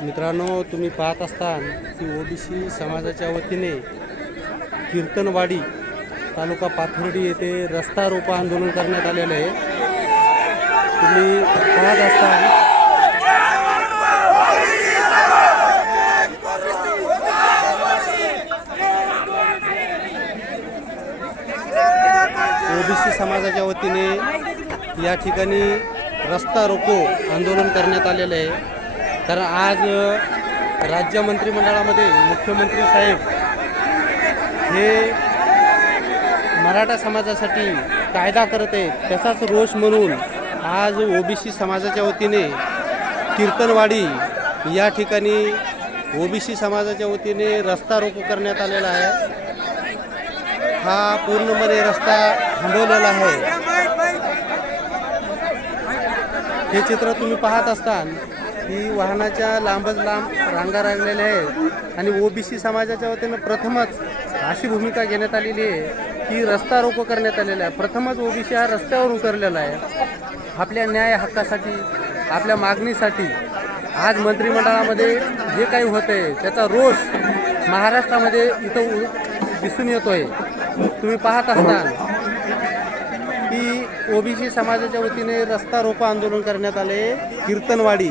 मित्रांनो तुम्ही पाहत असता की ओबीसी समाजाच्या वतीने कीर्तनवाडी तालुका पाथर्डी येथे रस्ता रोको आंदोलन करण्यात आलेलं आहे. तुम्ही पाहत असता. ओबीसी समाजाच्या वतीने या ठिकाणी रस्ता रोको आंदोलन करण्यात आलेलं आहे. कारण आज राज्य मंत्रिमंडळामध्ये मुख्यमंत्री साहेब हे मराठा समाजासाठी कायदा करत आहेत त्याचाच रोष म्हणून आज ओबीसी समाजाच्या वतीने कीर्तनवाडी या ठिकाणी ओबीसी समाजाच्या वतीने रस्ता रोको करण्यात आलेला आहे. हा पूर्णपणे रस्ता थांबवलेला आहे. हे चित्र तुम्ही पाहत असताल की वाहनाच्या लांबच लांब रांगा रांगलेल्या आहेत आणि ओबीसी समाजाच्या वतीनं प्रथमच अशी भूमिका घेण्यात आलेली आहे. की रस्ता रोको करण्यात आलेला आहे. प्रथमच ओबीसी हा रस्त्यावर उतरलेला आहे. आपल्या न्याय हक्कासाठी आपल्या मागणीसाठी आज मंत्रिमंडळामध्ये जे काही होतं आहे त्याचा रोष महाराष्ट्रामध्ये इथं दिसून येतो आहे तुम्ही पाहत असताल की ओबीसी समाजाच्या वतीने रस्ता रोको आंदोलन करण्यात आले. कीर्तनवाडी.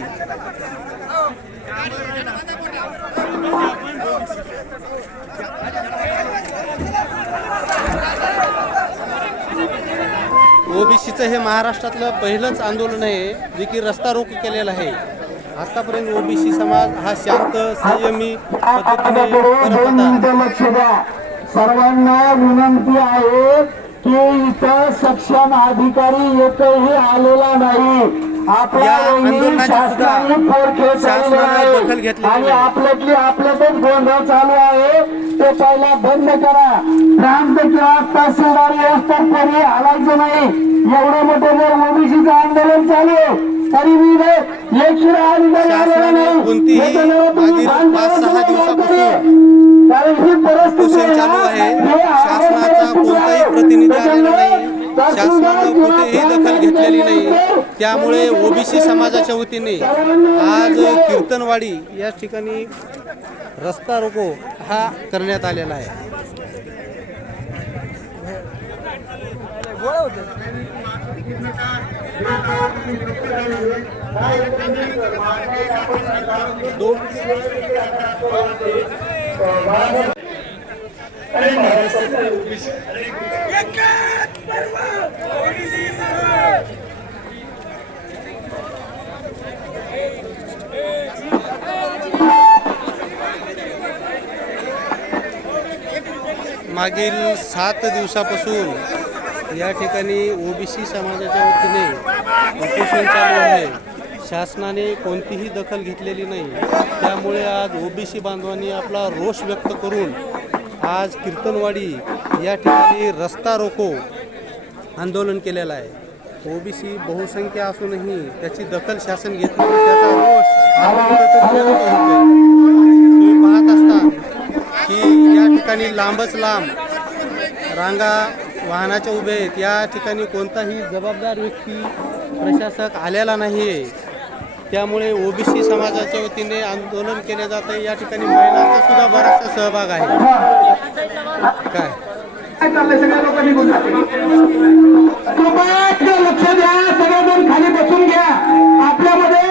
ओबीसीचं हे महाराष्ट्रातलं पहिलंच आंदोलन आहे जे की रस्ता रोको केलेलं आहे. आतापर्यंत ओबीसी समाज हा शांत संयमी सर्वांना विनंती आहे की इथं सक्षम अधिकारी एकही आलेला नाही. आपला या आंदोलनाची सुद्धा शासनाने दखल आणि. आपल्यातली आपल्यातच गोंधळ चालू आहे. ते पहिला बंद करा. प्रांत तहसीलदार व्यवस्थापरी हालायचं नाही एवढं मोठं जर ओबीसीचं आंदोलन चालू तरी मी एक सुद्धा अधिकारी आलेला शासनाने नाही कोणतीही सहा कारण ही परिस्थिती चालू आहे शासनाचा कोणताही प्रतिनिधी आलेला नाही शासनानं कुठेही दखल घेतलेली नाही त्यामुळे ओबीसी समाजाच्या वतीने आज कीर्तनवाडी या ठिकाणी रस्ता रोको हा करण्यात आलेला आहे. दोन मागील सात दिवसापासून या ठिकाणी ओबीसी समाजाच्या वतीने उपोषण चालू आहे. शासनाने कोणतीही दखल घेतलेली नाही. त्यामुळे आज ओबीसी बांधवांनी आपला रोष व्यक्त करून आज कीर्तनवाडी या ठिकाणी रस्ता रोको आंदोलन केलेलं आहे. ओबीसी बहुसंख्य असूनही त्याची दखल शासन घेत नाही त्याचा रोष तुम्ही पाहत असता की या ठिकाणी लांबच लांब रांगा वाहनाच्या उभे आहेत. या ठिकाणी कोणताही जबाबदार व्यक्ती प्रशासक आलेला नाही आहे त्यामुळे ओबीसी समाजाच्या वतीने आंदोलन केले जात आहे. या ठिकाणी महिलांचा सुद्धा बराचसा सहभाग आहे. काय? लक्ष द्या. सगळ्या खाली बसून घ्या. आपल्यामध्ये